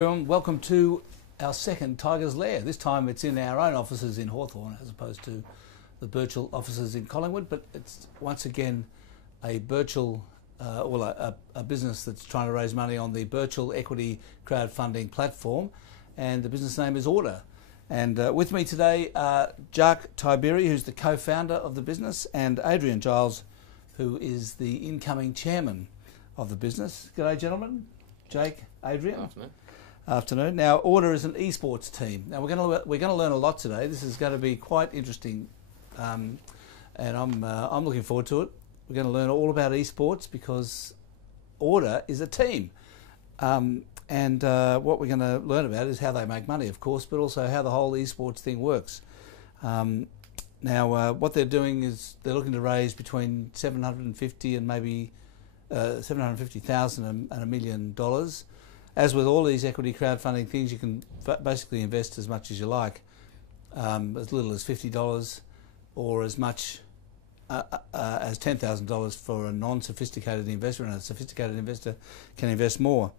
Welcome to our second Tigers Lair. This time it's in our own offices in Hawthorn as opposed to the virtual offices in Collingwood, but it's once again a virtual, a business that's trying to raise money on the virtual equity crowdfunding platform, and the business name is Order. And with me today are Jacques Tiberi, who's the co-founder of the business, and Adrian Giles, who is the incoming chairman of the business. G'day, gentlemen. Jake, Adrian. Afternoon. Now, Order is an esports team. Now, we're going to learn a lot today. This is going to be quite interesting, and I'm looking forward to it. We're going to learn all about esports because Order is a team, and what we're going to learn about is how they make money, of course, but also how the whole esports thing works. Now, what they're doing is they're looking to raise between $750 and maybe $750,000 and $1 million. As with all these equity crowdfunding things, you can basically invest as much as you like, as little as $50 or as much as $10,000 for a non-sophisticated investor, and a sophisticated investor can invest more.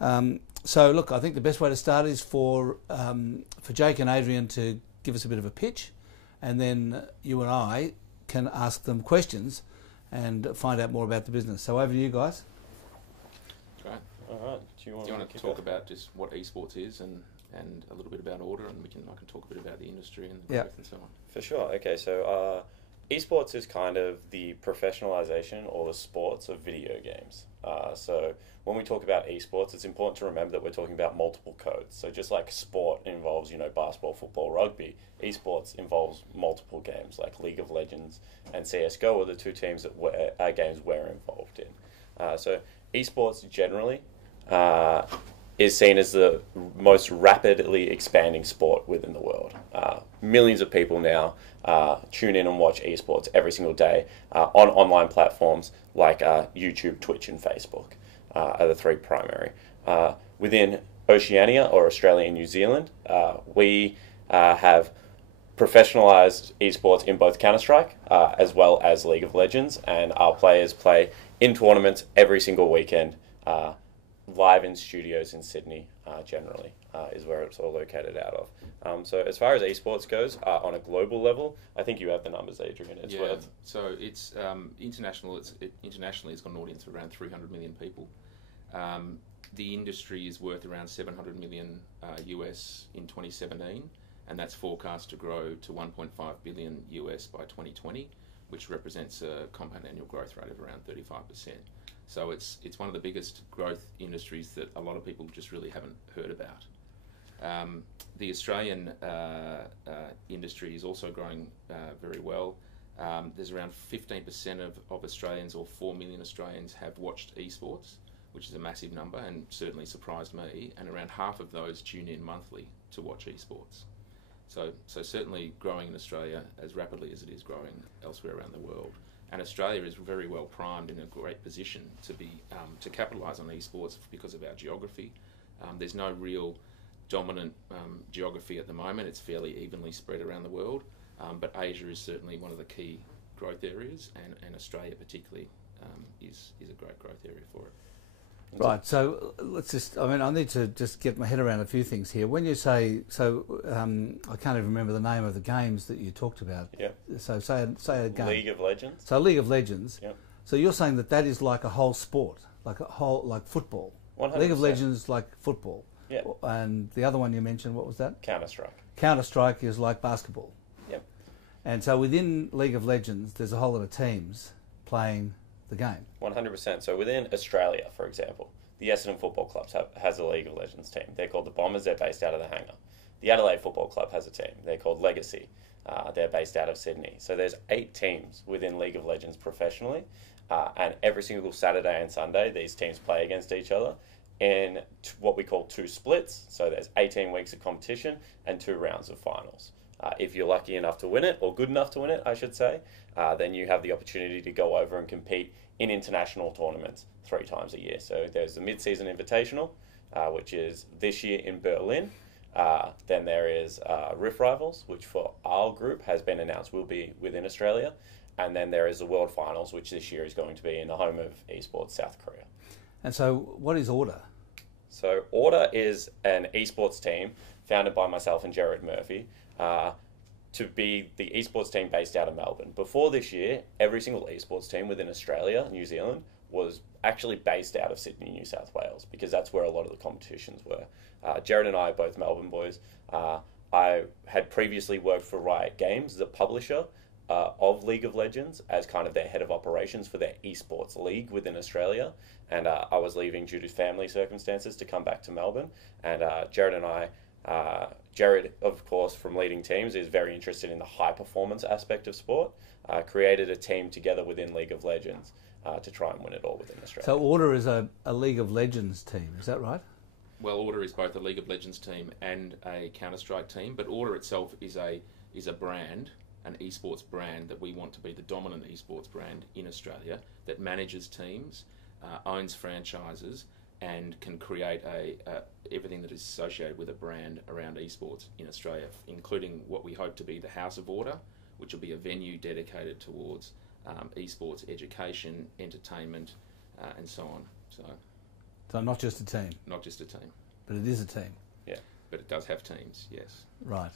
So look, I think the best way to start is for Jake and Adrian to give us a bit of a pitch, and then you and I can ask them questions and find out more about the business. So over to you guys. Great. All right. Do you want to talk about just what esports is and a little bit about Order, and I can talk a bit about the industry and the growth and so on. For sure. Okay, so esports is kind of the professionalization or the sports of video games. So when we talk about esports, it's important to remember that we're talking about multiple codes. So just like sport involves, basketball, football, rugby, esports involves multiple games like League of Legends and CSGO are the two teams that games we're involved in. So esports generally is seen as the most rapidly expanding sport within the world. Millions of people now tune in and watch esports every single day on online platforms like YouTube, Twitch, and Facebook are the three primary. Within Oceania, or Australia and New Zealand, we have professionalized esports in both Counter-Strike as well as League of Legends, and our players play in tournaments every single weekend, live in studios in Sydney, generally, is where it's all located out of. So as far as esports goes, on a global level, I think you have the numbers, Adrian. So it's international. Internationally, it's got an audience of around 300 million people. The industry is worth around $700 million US in 2017, and that's forecast to grow to $1.5 billion US by 2020, which represents a compound annual growth rate of around 35%. So it's one of the biggest growth industries that a lot of people just really haven't heard about. The Australian industry is also growing very well. There's around 15% of Australians, or 4 million Australians, have watched esports, which is a massive number and certainly surprised me, and around half of those tune in monthly to watch esports. So certainly growing in Australia as rapidly as it is growing elsewhere around the world. And Australia is very well primed, in a great position to capitalise on esports because of our geography. There's no real dominant geography at the moment. It's fairly evenly spread around the world, but Asia is certainly one of the key growth areas, and Australia particularly is a great growth area for it. Right, so I need to just get my head around a few things here. When you say, I can't even remember the name of the games that you talked about. Yeah. So say a game. League of Legends. So League of Legends. Yep. So you're saying that is like a whole sport, like football. 100%. League of Legends like football. Yeah. And the other one you mentioned, what was that? Counter-Strike. Counter-Strike is like basketball. Yep. And so within League of Legends, there's a whole lot of teams playing the game. 100%. So within Australia, for example, the Essendon Football Club has a League of Legends team. They're called the Bombers. They're based out of the Hangar. The Adelaide Football Club has a team. They're called Legacy. They're based out of Sydney. So there's 8 teams within League of Legends professionally, and every single Saturday and Sunday, these teams play against each other in what we call 2 splits. So there's 18 weeks of competition and 2 rounds of finals. If you're lucky enough to win it, or good enough to win it, I should say, then you have the opportunity to go over and compete in international tournaments 3 times a year. So there's the Mid-Season Invitational, which is this year in Berlin. Then there is Rift Rivals, which for our group has been announced will be within Australia. And then there is the World Finals, which this year is going to be in the home of esports, South Korea. And so what is Order? So Order is an esports team founded by myself and Jared Murphy to be the esports team based out of Melbourne. Before this year, every single esports team within Australia, New Zealand, was actually based out of Sydney, New South Wales, because that's where a lot of the competitions were. Jared and I are both Melbourne boys. I had previously worked for Riot Games, the publisher of League of Legends, as kind of their head of operations for their esports league within Australia. And I was leaving due to family circumstances to come back to Melbourne. And Jared and I, Jared, of course, from leading teams, is very interested in the high performance aspect of sport, created a team together within League of Legends to try and win it all within Australia. So Order is a League of Legends team, is that right? Well, Order is both a League of Legends team and a Counter-Strike team, but Order itself is a brand, an esports brand that we want to be the dominant esports brand in Australia that manages teams, owns franchises, and can create everything that is associated with a brand around esports in Australia, including what we hope to be the House of Order, which will be a venue dedicated towards esports education, entertainment, and so on. So not just a team. Not just a team. But it is a team. Yeah. But it does have teams, yes. Right.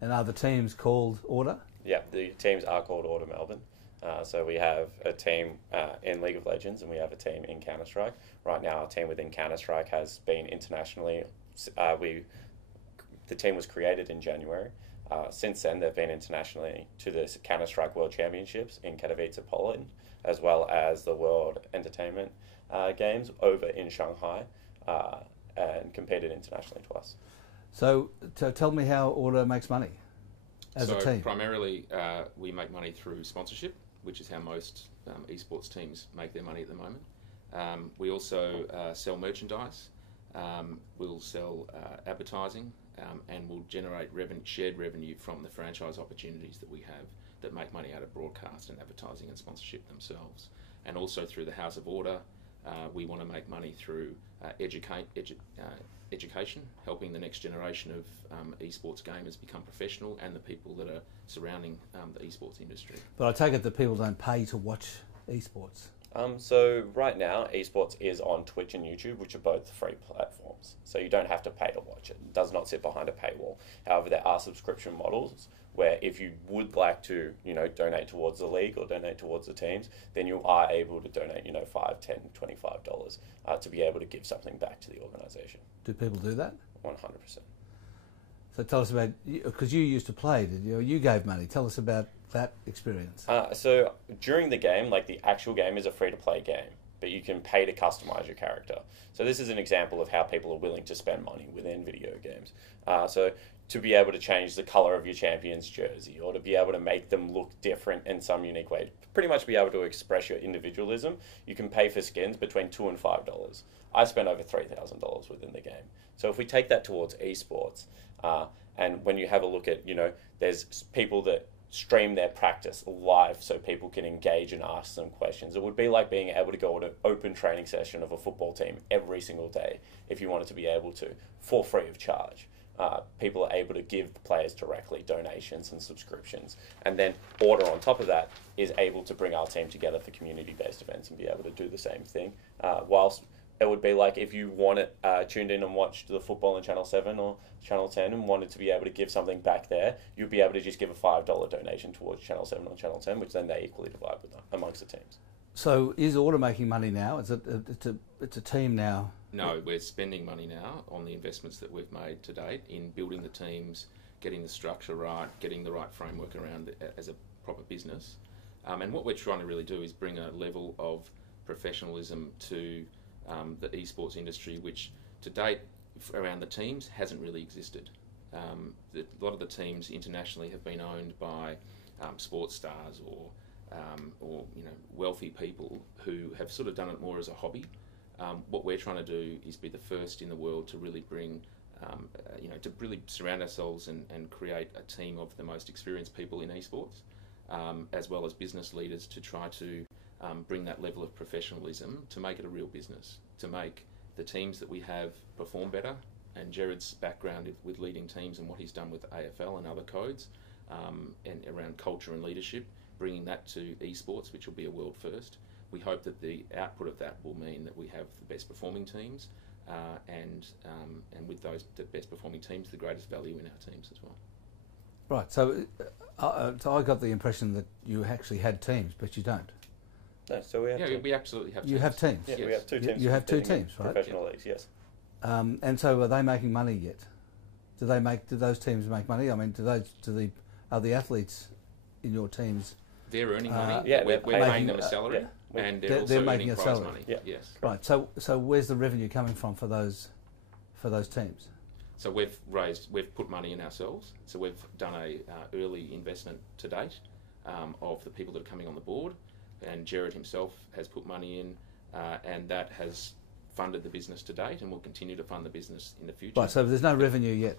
And are the teams called Order? Yeah, the teams are called Order Melbourne. So we have a team in League of Legends and we have a team in Counter-Strike. Right now our team within Counter-Strike has been internationally... the team was created in January. Since then they've been internationally to the Counter-Strike World Championships in Katowice, Poland, as well as the World Entertainment Games over in Shanghai, and competed internationally twice. So tell me how Order makes money as a team. Primarily we make money through sponsorship, which is how most esports teams make their money at the moment. We also sell merchandise, we'll sell advertising, and we'll generate shared revenue from the franchise opportunities that we have that make money out of broadcast and advertising and sponsorship themselves. And also through the House of Order, we want to make money through education, helping the next generation of esports gamers become professional and the people that are surrounding the esports industry. But I take it that people don't pay to watch esports. So right now, esports is on Twitch and YouTube, which are both free platforms. So you don't have to pay to watch it. It does not sit behind a paywall. However, there are subscription models where if you would like to, donate towards the league or donate towards the teams, then you are able to donate, $5, $10, $25 to be able to give something back to the organisation. Do people do that? 100%. So tell us about, because you used to play, did you? You gave money. Tell us about that experience. So during the game, like the actual game is a free-to-play game, but you can pay to customize your character. So this is an example of how people are willing to spend money within video games. So to be able to change the color of your champion's jersey or to be able to make them look different in some unique way, pretty much be able to express your individualism, you can pay for skins between $2 and $5. I spent over $3,000 within the game. So if we take that towards esports, and when you have a look at, there's people that stream their practice live so people can engage and ask them questions. It would be like being able to go to an open training session of a football team every single day if you wanted to be able to, for free of charge. People are able to give the players directly donations and subscriptions. And then Order on top of that is able to bring our team together for community-based events and be able to do the same thing. Whilst it would be like if you tuned in and watched the football on Channel 7 or Channel 10 and wanted to be able to give something back there, you'd be able to just give a $5 donation towards Channel 7 or Channel 10, which then they equally divide with amongst the teams. So is Order making money now? It's a team now? No, we're spending money now on the investments that we've made to date in building the teams, getting the structure right, getting the right framework around it as a proper business. And what we're trying to really do is bring a level of professionalism to the esports industry, which to date around the teams hasn't really existed. A lot of the teams internationally have been owned by sports stars or wealthy people who have sort of done it more as a hobby. What we're trying to do is be the first in the world to really bring, to really surround ourselves and create a team of the most experienced people in esports, as well as business leaders to try to bring that level of professionalism to make it a real business, to make the teams that we have perform better. And Jared's background with leading teams and what he's done with AFL and other codes, and around culture and leadership, bringing that to esports, which will be a world first. We hope that the output of that will mean that we have the best performing teams, and with those the best performing teams, the greatest value in our teams as well. Right. So I got the impression that you actually had teams, but you don't. No, so we have Yeah, teams. we absolutely have. You teams. have teams. Yeah, Yes. we have two teams. You have two competing in teams, right? Professional leagues, yes. And so are they making money yet? Do those teams make money? I mean, are the athletes in your teams? They're earning money. Yeah, we're they're paying making- them a salary, yeah. and They're they're also making earning a prize salary. money. Yeah. Yes. Right. So where's the revenue coming from for those teams? So we've put money in ourselves. So we've done a early investment to date of the people that are coming on the board, and Jared himself has put money in, and that has funded the business to date, and will continue to fund the business in the future. Right. So there's no revenue yet.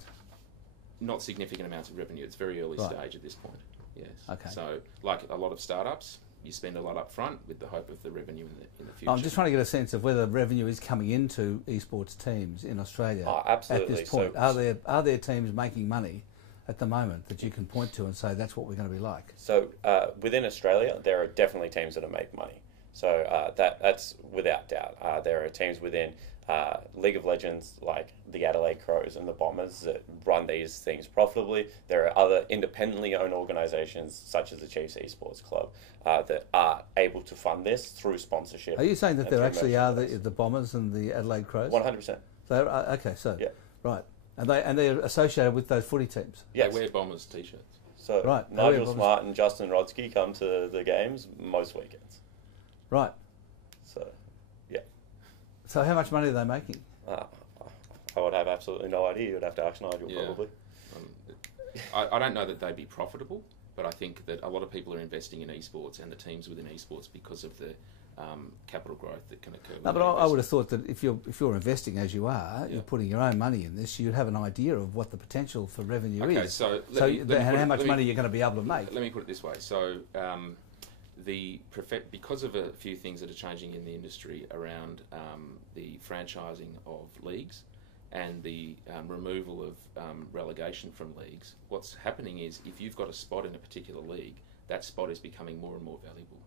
Not significant amounts of revenue. It's very early Right. stage at this point. Yes. Okay. So like a lot of startups, you spend a lot up front with the hope of the revenue in the future. I'm just trying to get a sense of whether revenue is coming into esports teams in Australia Oh, absolutely. at this point. So, Are there teams making money at the moment that you can point to and say that's what we're going to be like? So within Australia, there are definitely teams that make money. So that's without doubt. There are teams within League of Legends like the Adelaide Crows and the Bombers that run these things profitably. There are other independently owned organisations such as the Chiefs Esports Club that are able to fund this through sponsorship. Are you saying that and there through actually are merchandise. the Bombers and the Adelaide Crows? 100%. Okay, so Yeah. right, and they're associated with those footy teams. Yes. They wear Bombers t-shirts. So Right. Nigel Bombers. Smart and Justin Rodsky come to the games most weekends. Right. So, yeah. So how much money are they making? I would have absolutely no idea. You'd have to ask Nigel Yeah. probably. I don't know that they'd be profitable, but I think that a lot of people are investing in esports and the teams within esports because of the capital growth that can occur. No, with but I would investment. have thought that if you're investing as you are, Yeah. you're putting your own money in this, you'd have an idea of what the potential for revenue Okay, is. so And how much money you're going to be able to make. Let me put it this way. So because of a few things that are changing in the industry around the franchising of leagues and the removal of relegation from leagues, what's happening is if you've got a spot in a particular league, that spot is becoming more and more valuable.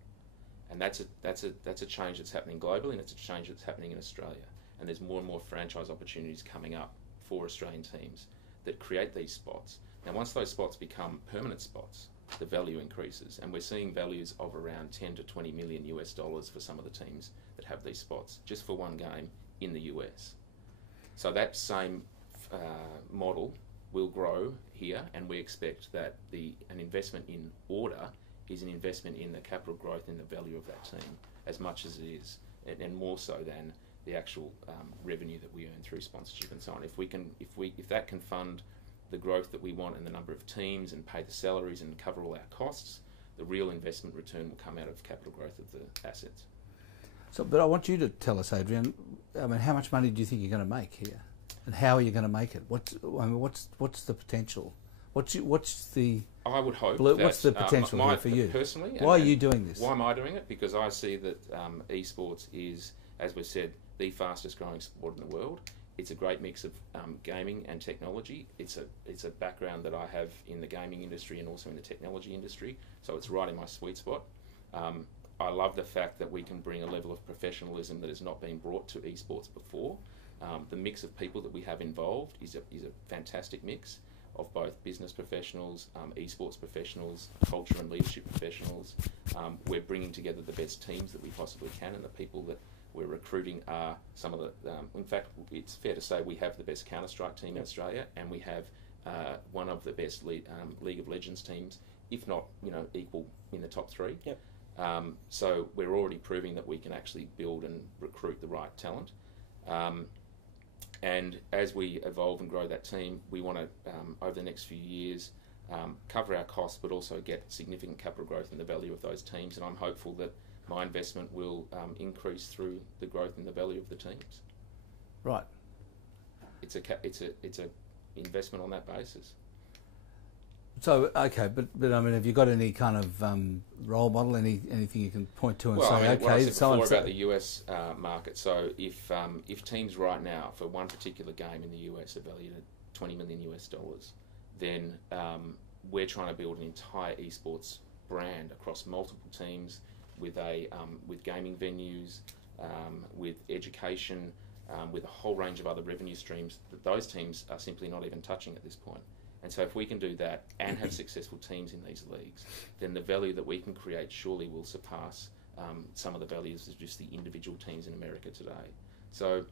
And that's a change that's happening globally, and it's a change that's happening in Australia. And there's more and more franchise opportunities coming up for Australian teams that create these spots. Now, once those spots become permanent spots, the value increases, and we're seeing values of around 10 to 20 million US dollars for some of the teams that have these spots just for one game in the US. So that same model will grow here, and we expect that an investment in order is an investment in the capital growth and the value of that team as much as it is, and more so than the actual revenue that we earn through sponsorship and so on. If that can fund the growth that we want and the number of teams and pay the salaries and cover all our costs, the real investment return will come out of capital growth of the assets. So, but I want you to tell us, Adrian. I mean, how much money do you think you're going to make here, and how are you going to make it? What's the potential? What's the I would hope. what's the potential here for you personally? Why are you doing this? Why am I doing it? Because I see that esports is, as we've said, the fastest growing sport in the world. It's a great mix of gaming and technology. It's a background that I have in the gaming industry and also in the technology industry, so it's right in my sweet spot. I love the fact that we can bring a level of professionalism that has not been brought to esports before. The mix of people that we have involved is a fantastic mix of both business professionals, esports professionals, culture and leadership professionals. We're bringing together the best teams that we possibly can, and the people that we're recruiting are some of the... in fact, it's fair to say we have the best Counter-Strike team in Australia, and we have one of the best League of Legends teams, if not equal in the top three. Yep. So we're already proving that we can actually build and recruit the right talent. And as we evolve and grow that team, we want to, over the next few years, cover our costs, but also get significant capital growth in the value of those teams. And I'm hopeful that my investment will increase through the growth in the value of the teams. Right. It's a investment on that basis. So okay, but I mean, have you got any kind of role model, anything you can point to and say, what I okay, said before about the US market. So if teams right now for one particular game in the US are valued at 20 million US dollars, then we're trying to build an entire esports brand across multiple teams with with gaming venues, with education, with a whole range of other revenue streams that those teams are simply not even touching at this point. And so if we can do that and have successful teams in these leagues, then the value that we can create surely will surpass some of the values of just the individual teams in America today. So,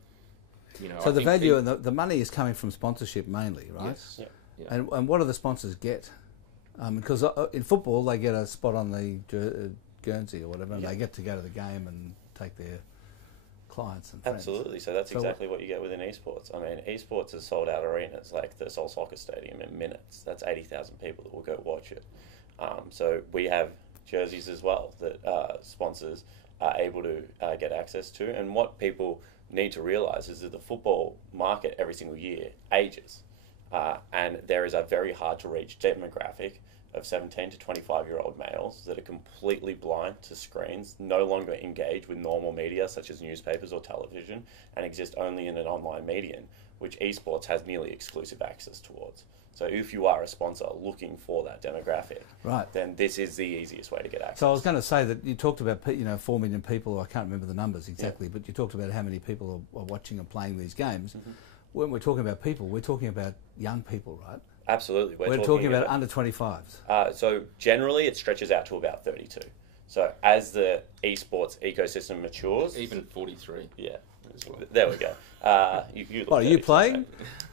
So the value and the money is coming from sponsorship mainly, right? Yes. Yeah. Yeah. And what do the sponsors get? Because in football they get a spot on the Guernsey or whatever, and they get to go to the game and take their clients and friends. Absolutely. So that's exactly what you get within esports. I mean, esports has sold out arenas like the Seoul Soccer Stadium in minutes. That's 80,000 people that will go watch it. So we have jerseys as well that sponsors are able to get access to. And what people need to realise is that the football market every single year ages. And there is a very hard to reach demographic of 17 to 25-year-old males that are completely blind to screens, no longer engage with normal media such as newspapers or television, and exist only in an online medium, which esports has nearly exclusive access towards. So if you are a sponsor looking for that demographic, right, then this is the easiest way to get access. So I was going to say that you talked about 4 million people, I can't remember the numbers exactly, but you talked about how many people are watching and playing these games. Mm-hmm. When we're talking about people, we're talking about young people, right? Absolutely. We're talking about under 25s. So generally it stretches out to about 32. So as the esports ecosystem matures... Even 43. Yeah. Well. There we go. Are you playing?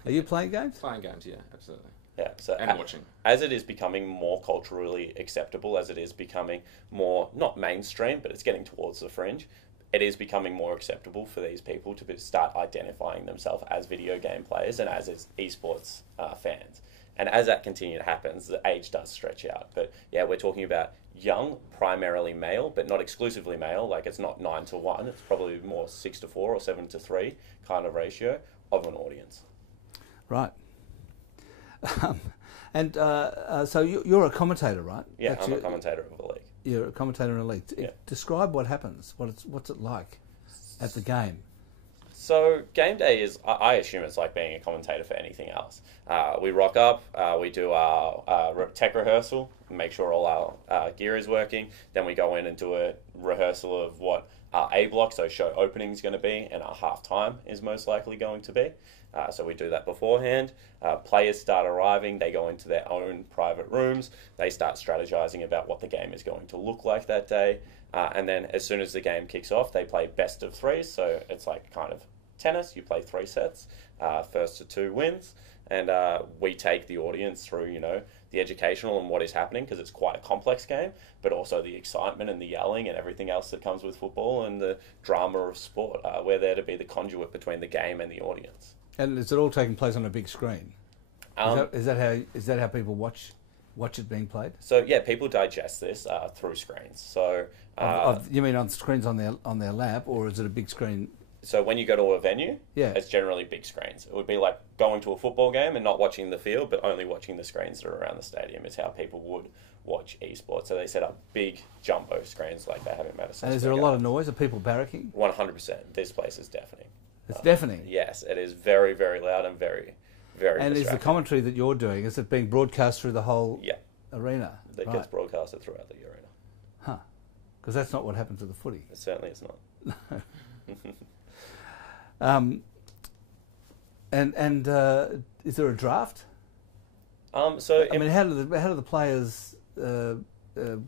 Are you playing games? Playing games, yeah, absolutely. Yeah, so and watching. As it is becoming more culturally acceptable, as it is becoming more, not mainstream, but it's getting towards the fringe, it is becoming more acceptable for these people to start identifying themselves as video game players and as esports fans. And as that continues to happen, the age does stretch out. But yeah, we're talking about young, primarily male, but not exclusively male. Like it's not 9 to 1. It's probably more 6 to 4 or 7 to 3 kind of ratio of an audience. Right. So you're a commentator, right? Yeah, I'm a commentator of a league. You're a commentator in a league. Yeah. Describe what happens. What's it like at the game? So game day is, I assume it's like being a commentator for anything else. We rock up, we do our tech rehearsal, make sure all our gear is working. Then we go in and do a rehearsal of what our A block, so show opening, is going to be, and our half time is most likely going to be. So we do that beforehand. Players start arriving, they go into their own private rooms, they start strategizing about what the game is going to look like that day. And then as soon as the game kicks off, they play best of threes, so it's like kind of tennis. You play 3 sets, first to 2 wins, and we take the audience through, the educational and what is happening, because it's quite a complex game, but also the excitement and the yelling and everything else that comes with football and the drama of sport. We're there to be the conduit between the game and the audience. And is it all taking place on a big screen? Is that how people watch it being played? So yeah, people digest this through screens. So you mean on screens on their lap, or is it a big screen? So when you go to a venue, yeah, it's generally big screens. It would be like going to a football game and not watching the field, but only watching the screens that are around the stadium is how people would watch esports. So they set up big jumbo screens like they have in Madison. And is there a lot of noise? Are people barracking? 100%. This place is deafening. It's deafening? Yes, it is very, very loud and very, very And is the commentary that you're doing, is it being broadcast through the whole arena? It gets broadcasted throughout the arena. Huh. Because that's not what happens to the footy. It certainly is not. Is there a draft? How do the players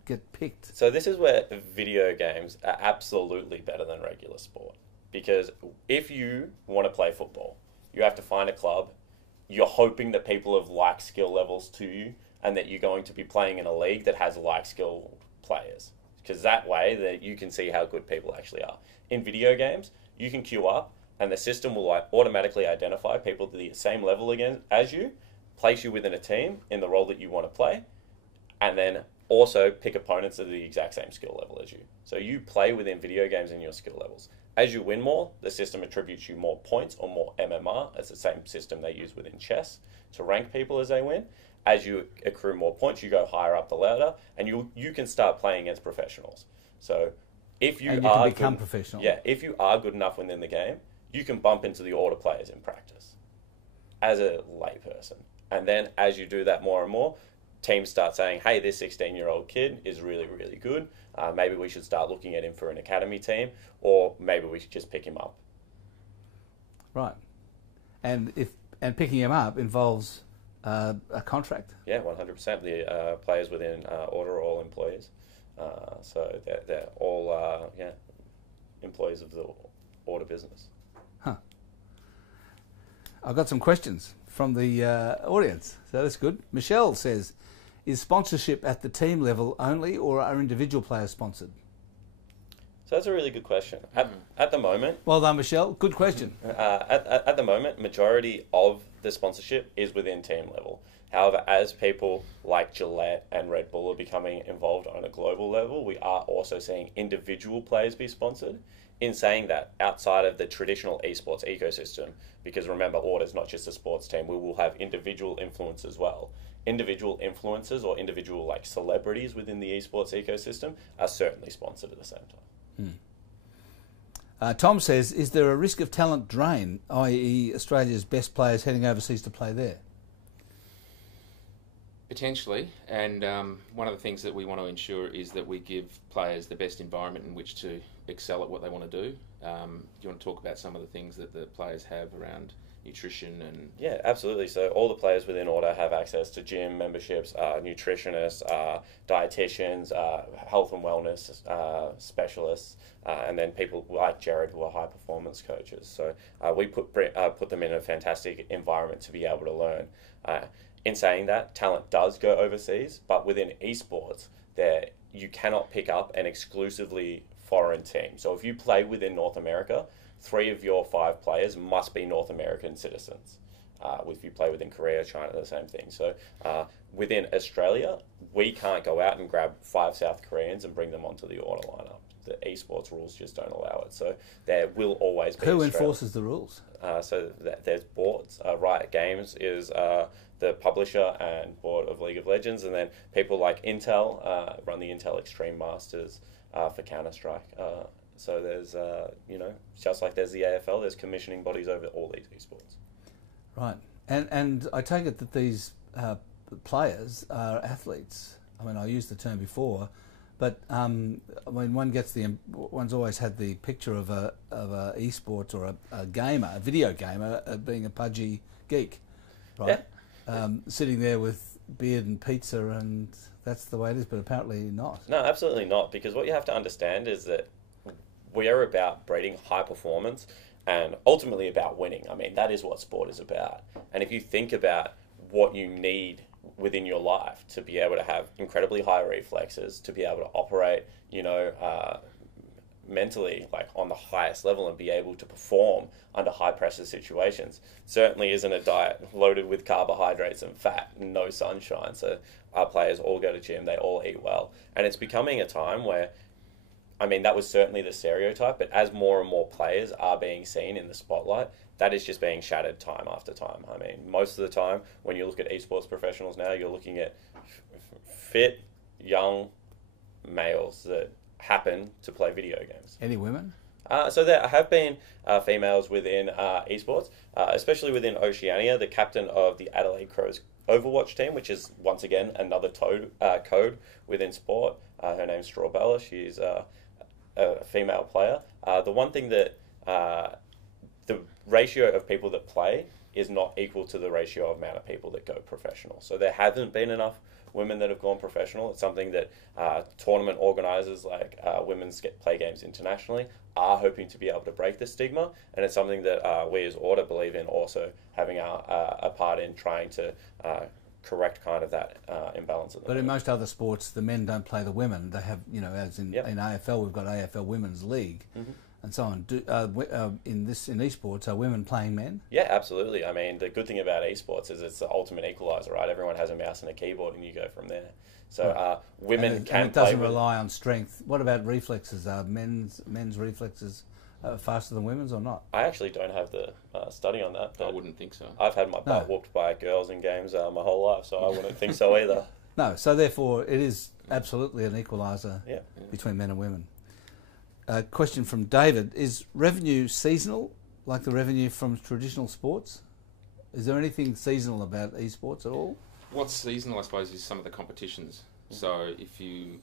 get picked? So this is where video games are absolutely better than regular sport. Because if you want to play football, you have to find a club. You're hoping that people have like skill levels to you, and that you're going to be playing in a league that has like skill players. Because that way that you can see how good people actually are. In video games, you can queue up, and the system will automatically identify people to the same level again as you, place you within a team in the role that you want to play, and then also pick opponents at the exact same skill level as you. So you play within video games in your skill levels. As you win more, the system attributes you more points or more MMR. It's the same system they use within chess to rank people as they win. As you accrue more points, you go higher up the ladder, and you can start playing against professionals. So if you can become professional. Yeah, if you are good enough within the game, you can bump into the order players in practice as a layperson. And then as you do that more and more, teams start saying, hey, this 16-year-old kid is really, really good. Maybe we should start looking at him for an academy team, or maybe we should just pick him up. Right. And picking him up involves a contract. Yeah, 100%. The players within Order are all employees, so they're all employees of the Order business. Huh. I've got some questions from the audience, so that's good. Michelle says, is sponsorship at the team level only, or are individual players sponsored? So that's a really good question. At the moment... Well done, Michelle. Good question. At the moment, majority of the sponsorship is within team level. However, as people like Gillette and Red Bull are becoming involved on a global level, we are also seeing individual players be sponsored. In saying that, outside of the traditional esports ecosystem, because remember, Order's not just a sports team, we will have individual influence as well. Individual influencers or individual like celebrities within the esports ecosystem are certainly sponsored at the same time. Tom says, is there a risk of talent drain, i.e. Australia's best players heading overseas to play there? Potentially, and one of the things that we want to ensure is that we give players the best environment in which to excel at what they want to do. Do you want to talk about some of the things that the players have around nutrition and... Yeah, absolutely. So all the players within Order have access to gym memberships, nutritionists, dietitians, health and wellness specialists, and then people like Jared who are high performance coaches. So we put them in a fantastic environment to be able to learn. In saying that, talent does go overseas, but within esports, you cannot pick up an exclusively foreign team. So if you play within North America, 3 of your 5 players must be North American citizens. If you play within Korea, China, the same thing. So within Australia, we can't go out and grab 5 South Koreans and bring them onto the Order lineup. The esports rules just don't allow it. So there will always be... Who enforces the rules? So there's boards. Riot Games is the publisher and board of League of Legends, and then people like Intel run the Intel Extreme Masters for Counter-Strike. So there's, just like there's the AFL, there's commissioning bodies over all these esports. Right. And I take it that these players are athletes. I mean, I used the term before, but when one's always had the picture of a esports or a gamer, a video gamer, being a pudgy geek, right? Yeah. Sitting there with beard and pizza, and that's the way it is, but apparently not. No, absolutely not, because what you have to understand is that we are about breeding high performance and ultimately about winning. I mean, that is what sport is about. And if you think about what you need within your life to be able to have incredibly high reflexes, to be able to operate, mentally like on the highest level and be able to perform under high pressure situations, certainly isn't a diet loaded with carbohydrates and fat and no sunshine. So our players all go to gym, they all eat well. And it's becoming a time where, I mean, that was certainly the stereotype, but as more and more players are being seen in the spotlight, that is just being shattered time after time. I mean, most of the time, when you look at esports professionals now, you're looking at fit, young males that happen to play video games. Any women? So there have been females within esports, especially within Oceania. The captain of the Adelaide Crows Overwatch team, which is, once again, another code within sport. Her name's Strawbella. She's a female player. The one thing that the ratio of people that play is not equal to the ratio of amount of people that go professional. So there hasn't been enough women that have gone professional. It's something that tournament organisers like Women's Play Games internationally are hoping to be able to break the stigma, and it's something that we as Order believe in also having a part in trying to correct kind of that imbalance. But in most other sports, the men don't play the women. They have, as in AFL, we've got AFL Women's League. Mm-hmm. And so on. In esports, are women playing men? Yeah, absolutely. I mean, the good thing about esports is it's the ultimate equalizer, right? Everyone has a mouse and a keyboard, and you go from there. So women can and it doesn't rely on strength. What about reflexes? Are men's reflexes faster than women's or not? I actually don't have the study on that. I wouldn't think so. I've had my butt whooped by girls in games my whole life, so I wouldn't think so either. No, so therefore it is absolutely an equalizer between men and women. A question from David, is revenue seasonal, like the revenue from traditional sports? Is there anything seasonal about esports at all? What's seasonal, I suppose, is some of the competitions. So if you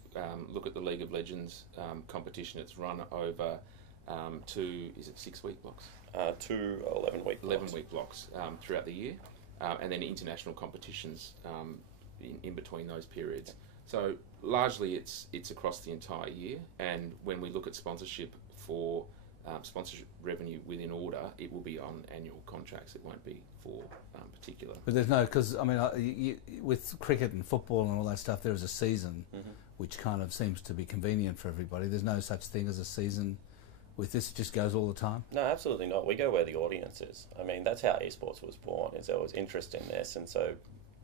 look at the League of Legends competition, it's run over to, is it 6-week blocks? 2 11-week blocks. 11-week blocks throughout the year, and then international competitions in between those periods. So largely it's across the entire year, and when we look at sponsorship for sponsorship revenue within order, it will be on annual contracts. It won't be for particular. But there's no, because I mean, with cricket and football and all that stuff, there is a season, which kind of seems to be convenient for everybody. There's no such thing as a season. With this, it just goes all the time? No, absolutely not. We go where the audience is. I mean, that's how esports was born, is there was interest in this, and so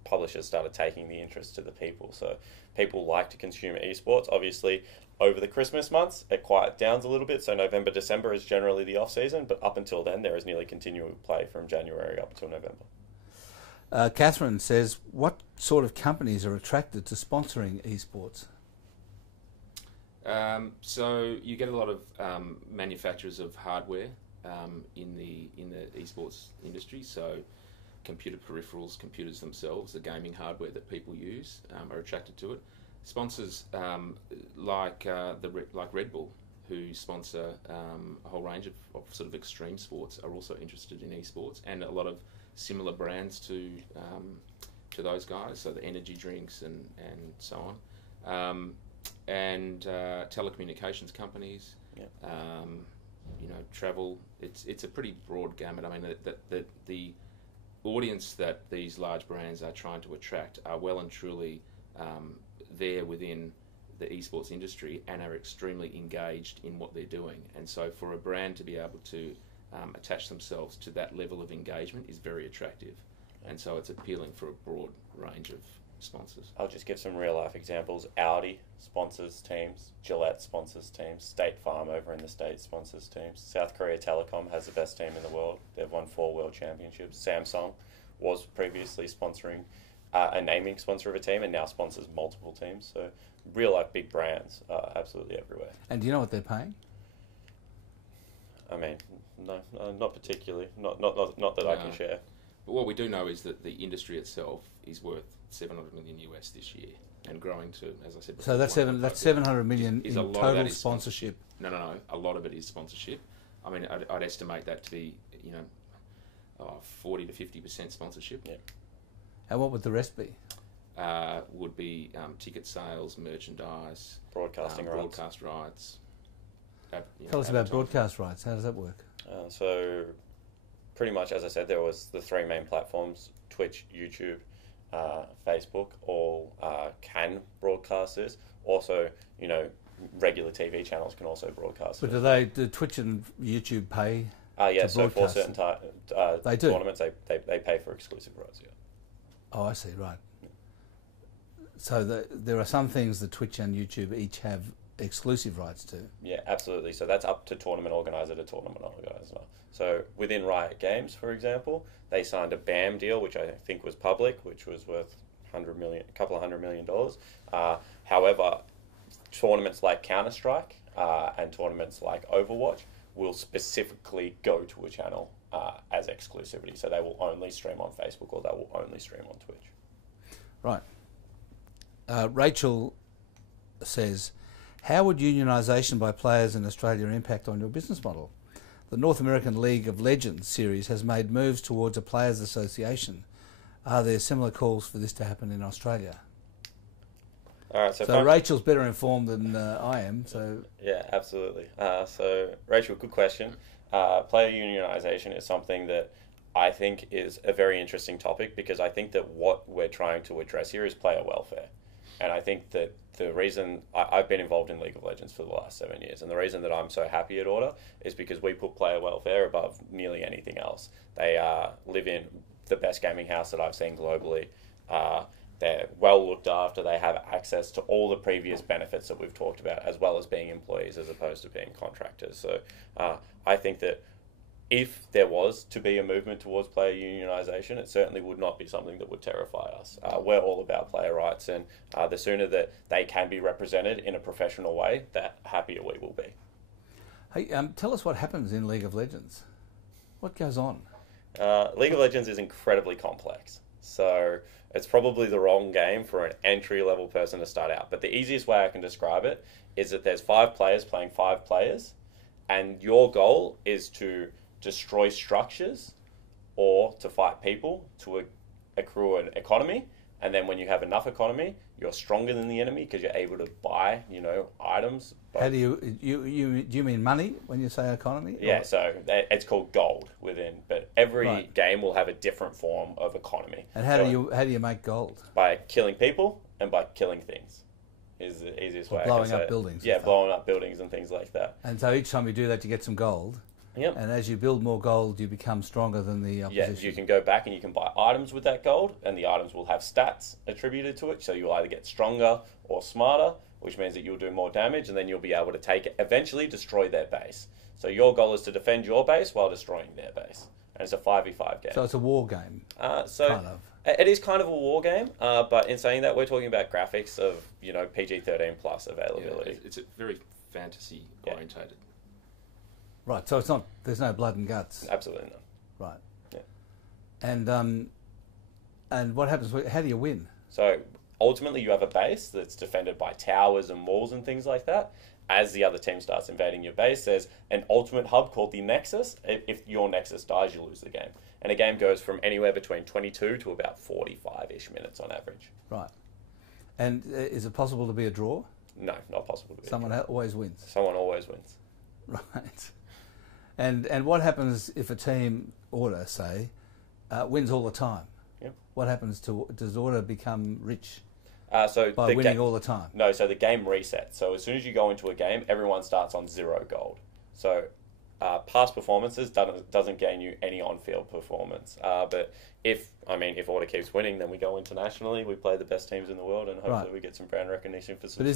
publishers started taking the interest to the people. So people like to consume esports. Obviously, over the Christmas months, it quiet down a little bit. So November, December is generally the off-season, but up until then, there is nearly continual play from January up until November. Catherine says, what sort of companies are attracted to sponsoring esports? So you get a lot of manufacturers of hardware in the esports industry. So computer peripherals, computers themselves, the gaming hardware that people use are attracted to it. Sponsors like Red Bull, who sponsor a whole range of sort of extreme sports, are also interested in esports, and a lot of similar brands to those guys. So the energy drinks and so on. And telecommunications companies, travel. It's a pretty broad gamut. I mean, the audience that these large brands are trying to attract are well and truly there within the esports industry and are extremely engaged in what they're doing. And so for a brand to be able to attach themselves to that level of engagement is very attractive. And so it's appealing for a broad range of sponsors. I'll just give some real life examples. Audi sponsors teams, Gillette sponsors teams, State Farm over in the States sponsors teams, South Korea Telecom has the best team in the world. They've won 4 world championships. Samsung was previously sponsoring a naming sponsor of a team and now sponsors multiple teams. So real life big brands are absolutely everywhere. And do you know what they're paying? I mean, no, not particularly. Not that I can share. But what we do know is that the industry itself is worth $700 million US this year and growing to, as I said before. So that's $700 million is in total sponsorship. No. A lot of it is sponsorship. I mean, I'd estimate that to be 40 to 50% sponsorship. Yeah. And what would the rest be? Would be ticket sales, merchandise, broadcast rights. Tell us about broadcast rights. How does that work? So pretty much, as I said, there was the 3 main platforms: Twitch, YouTube, Facebook, all can broadcast this. Also, regular TV channels can also broadcast. But do Twitch and YouTube pay? Yeah, so for certain they do. tournaments, they pay for exclusive rights. Yeah. Oh, I see. Right. So there are some things that Twitch and YouTube each have exclusive rights to. Yeah, absolutely. So that's up to tournament organizer to tournament organizer. So within Riot Games, for example, they signed a BAM deal, which I think was public, which was worth a couple of $100 million. However, tournaments like Counter-Strike and tournaments like Overwatch will specifically go to a channel as exclusivity. So they will only stream on Facebook or they will only stream on Twitch. Right. Rachel says, how would unionisation by players in Australia impact on your business model? The North American League of Legends series has made moves towards a players' association. Are there similar calls for this to happen in Australia? All right, so Rachel's better informed than I am. So yeah, absolutely. So Rachel, good question. Player unionisation is something that I think is a very interesting topic, because I think that what we're trying to address here is player welfare. And I think that the reason I've been involved in League of Legends for the last 7 years, and the reason that I'm so happy at Order is because we put player welfare above nearly anything else. They live in the best gaming house that I've seen globally. They're well looked after. They have access to all the previous benefits that we've talked about, as well as being employees as opposed to being contractors. So I think that if there was to be a movement towards player unionisation, it certainly would not be something that would terrify us. We're all about player rights, and the sooner that they can be represented in a professional way, the happier we will be. Hey, tell us what happens in League of Legends. What goes on? League of Legends is incredibly complex. So it's probably the wrong game for an entry-level person to start out. But the easiest way I can describe it is that there's 5 players playing 5 players, and your goal is to destroy structures or to fight people to accrue an economy. And then when you have enough economy, you're stronger than the enemy because you're able to buy, items. How do you mean money when you say economy? Yeah, so it's called gold within, but every Right. game will have a different form of economy. And how do you make gold? By killing people and by killing things is the easiest way. Blowing I can say up it. buildings. Yeah, blowing up buildings and things like that. And so each time you do that, you get some gold. Yep. And as you build more gold, you become stronger than the opposition. Yeah, you can go back and you can buy items with that gold, and the items will have stats attributed to it. So you'll either get stronger or smarter, which means that you'll do more damage, and then you'll be able to eventually destroy their base. So your goal is to defend your base while destroying their base, and it's a 5v5 game. So it's a war game. Kind of. It is kind of a war game, but in saying that, we're talking about graphics of PG-13 plus availability. Yeah, it's a very fantasy orientated. Right, so it's not. There's no blood and guts. Absolutely not. Right. Yeah. And what happens? How do you win? So ultimately, you have a base that's defended by towers and walls and things like that. As the other team starts invading your base, there's an ultimate hub called the Nexus. If your Nexus dies, you lose the game. And a game goes from anywhere between 22 to about 45-ish minutes on average. Right. And is it possible to be a draw? No, not possible to be. Someone always wins. Someone always wins. Right. And what happens if a team, Order, say, wins all the time? Yep. What happens does Order become rich So by winning all the time? No, so the game resets. So as soon as you go into a game, everyone starts on 0 gold. So past performances doesn't gain you any on-field performance. But if Order keeps winning, then we go internationally. We play the best teams in the world, and hopefully we get some brand recognition for some. But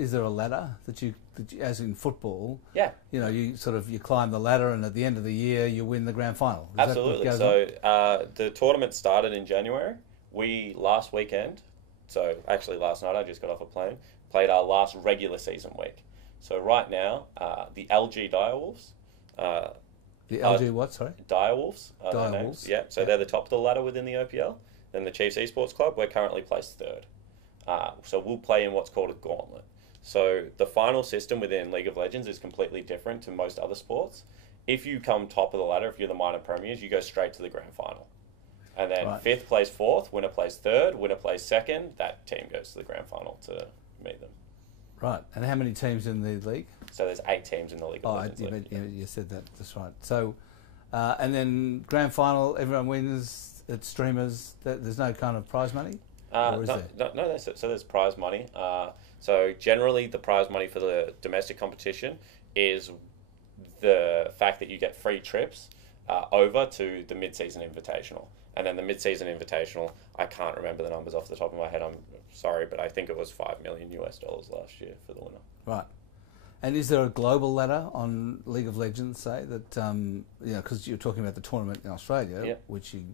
is there a ladder that you as in football? Yeah. You climb the ladder, and at the end of the year you win the grand final. Is Absolutely. That what goes So the tournament started in January. Last weekend, so actually last night I just got off a plane, played our last regular season week. So right now, the LG Direwolves. The LG what? Sorry. Direwolves. Direwolves. Yeah. So they're the top of the ladder within the OPL. Then the Chiefs Esports Club. We're currently placed third. So we'll play in what's called a gauntlet. So the final system within League of Legends is completely different to most other sports. If you come top of the ladder, if you're the minor premiers, you go straight to the grand final. And then fifth plays fourth, winner plays third, winner plays second. That team goes to the grand final to meet them. Right. And how many teams in the league? So there's 8 teams in the League of Legends. You said that. That's right. So, and then grand final, everyone wins. It's streamers. There's no kind of prize money? Or is there? So there's prize money. So generally the prize money for the domestic competition is the fact that you get free trips over to the mid-season invitational. And then the mid-season invitational, I can't remember the numbers off the top of my head. I'm sorry, but I think it was $5 million last year for the winner. Right. And is there a global ladder on League of Legends, say, that, because you're talking about the tournament in Australia, which you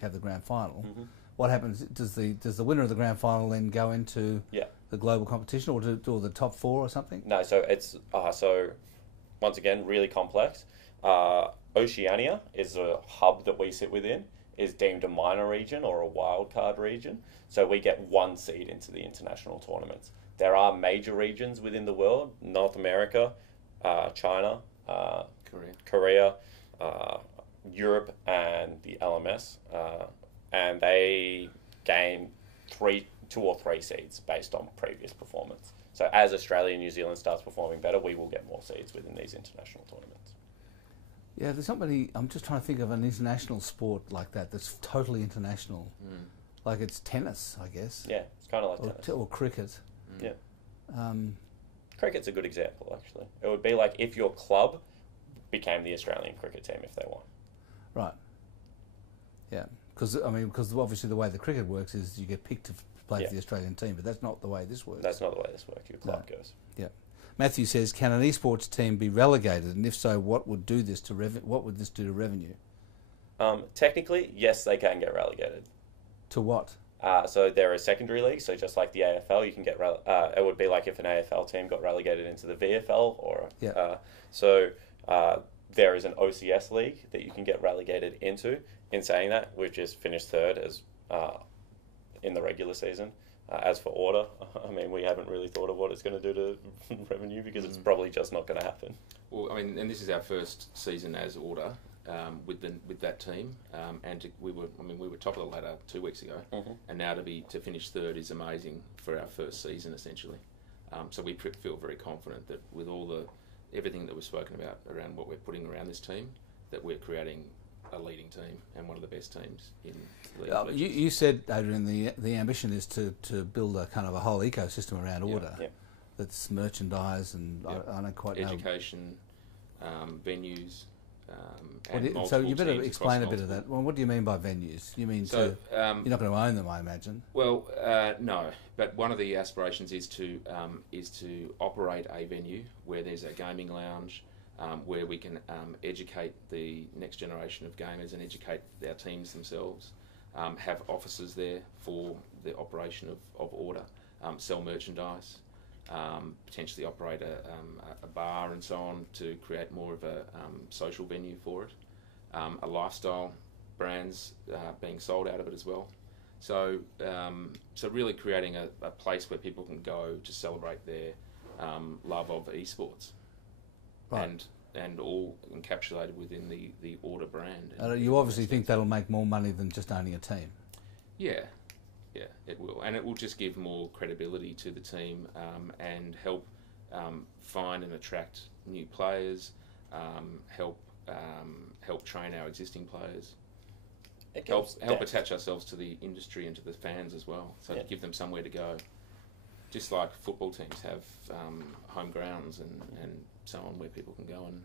have the grand final. Mm-hmm. What happens? Does the winner of the grand final then go into the global competition or the top 4 or something? No, so it's, once again, really complex. Oceania is a hub that we sit within, is deemed a minor region or a wildcard region. So we get 1 seed into the international tournaments. There are major regions within the world, North America, China, Korea, Europe, and the LMS. And they gain 2 or 3 seeds based on previous performance. So as Australia and New Zealand starts performing better, we will get more seeds within these international tournaments. Yeah, there's not many. I'm just trying to think of an international sport like that that's totally international. Like it's tennis, I guess. Yeah, it's kind of like tennis. Or cricket. Yeah. Cricket's a good example, actually. It would be like if your club became the Australian cricket team if they won. Right. Yeah, because obviously the way the cricket works is you get picked to play for the Australian team, but that's not the way this works. That's not the way this works. Your club goes. Yeah. Matthew says, can an esports team be relegated, and if so, what would this do to revenue? Technically, yes, they can get relegated. To what? So there are secondary leagues. So just like the AFL, you can get it would be like if an AFL team got relegated into the VFL, or there is an OCS league that you can get relegated into. In saying that, we've just finished third as in the regular season. As for order, I mean, we haven't really thought of what it's going to do to revenue because it's probably just not going to happen. Well, I mean, and this is our first season as order with that team, and we were top of the ladder 2 weeks ago, and now to finish third is amazing for our first season essentially. So we feel very confident that with everything that we've spoken about around what we're putting around this team, that we're creating a leading team and one of the best teams in league. You said, Adrian, the ambition is to build a kind of a whole ecosystem around order. Yeah. That's merchandise and I don't quite know. Education, venues. So you better explain a bit of that. Well, what do you mean by venues? You mean you're not going to own them, I imagine. Well, no. But one of the aspirations is to operate a venue where there's a gaming lounge, where we can educate the next generation of gamers and educate our teams themselves. Have offices there for the operation of order, sell merchandise. Potentially operate a bar and so on to create more of a social venue for it. A lifestyle brands being sold out of it as well. So really creating a place where people can go to celebrate their love of esports, right. and all encapsulated within the order brand. You obviously think that'll make more money than just owning a team. Yeah. Yeah, it will, and it will just give more credibility to the team and help find and attract new players, help train our existing players, help attach ourselves to the industry and to the fans as well. So to give them somewhere to go, just like football teams have home grounds and so on, where people can go and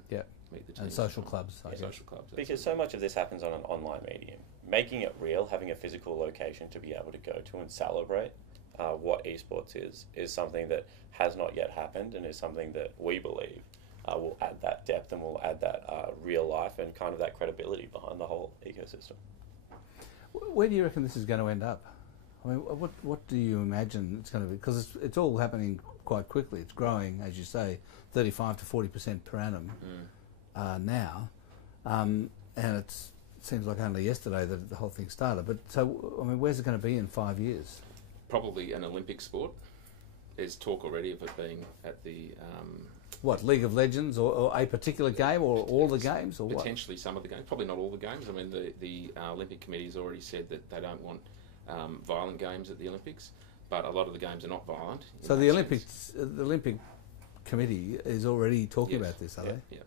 meet the team. And social clubs. Social clubs. Because so much of this happens on an online medium. Making it real, having a physical location to be able to go to and celebrate what esports is something that has not yet happened, and is something that we believe will add that depth and will add that real life and kind of that credibility behind the whole ecosystem. Where do you reckon this is going to end up? I mean, what do you imagine it's going to be? Because it's all happening quite quickly. It's growing, as you say, 35 to 40% per annum now, and it seems like only yesterday that the whole thing started. But so, I mean, where's it going to be in 5 years? Probably an Olympic sport. There's talk already of it being at the... League of Legends or a particular game or all the games? Or potentially some of the games. Probably not all the games. I mean, the Olympic Committee has already said that they don't want violent games at the Olympics, but a lot of the games are not violent. So the Olympic Committee is already talking about this, are they? Yeah.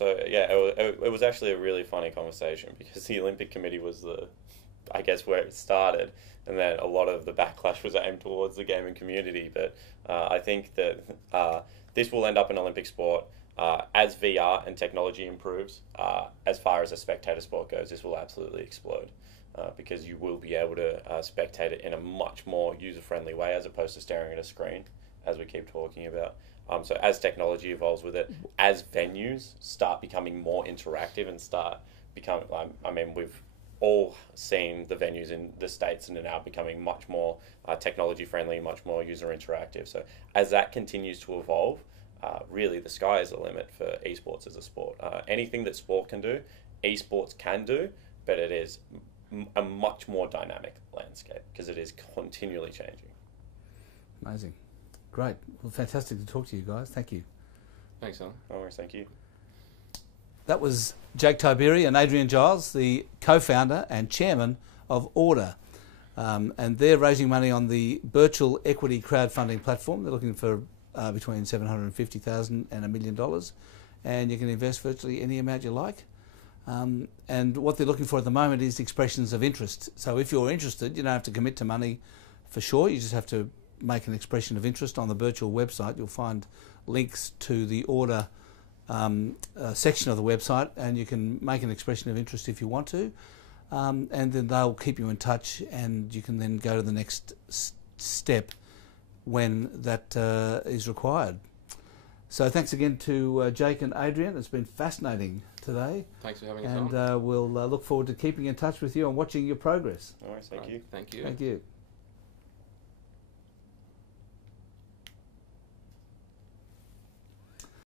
It was actually a really funny conversation because the Olympic Committee was where it started, and then a lot of the backlash was aimed towards the gaming community. But I think that this will end up in Olympic sport as VR and technology improves. As far as a spectator sport goes, this will absolutely explode because you will be able to spectate it in a much more user-friendly way as opposed to staring at a screen, as we keep talking about. So as technology evolves with it, as venues start becoming more interactive and start becoming, we've all seen the venues in the States and are now becoming much more technology friendly, much more user interactive. So as that continues to evolve, really the sky is the limit for esports as a sport. Anything that sport can do, esports can do, but it is a much more dynamic landscape because it is continually changing. Amazing. Great. Well, fantastic to talk to you guys. Thank you. Thanks, Alan. No worries, thank you. That was Jake Tiberi and Adrian Giles, the co-founder and chairman of Order. And they're raising money on the virtual equity crowdfunding platform. They're looking for between $750,000 and $1 million. And you can invest virtually any amount you like. And what they're looking for at the moment is expressions of interest. So if you're interested, you don't have to commit to money for sure. You just have to make an expression of interest on the virtual website. You'll find links to the Order section of the website, and you can make an expression of interest if you want to, and then they'll keep you in touch, and you can then go to the next step when that is required. So thanks again to Jake and Adrian. It's been fascinating today. Thanks for having us on. And we'll look forward to keeping in touch with you and watching your progress. All right, thank you. Thank you. Thank you.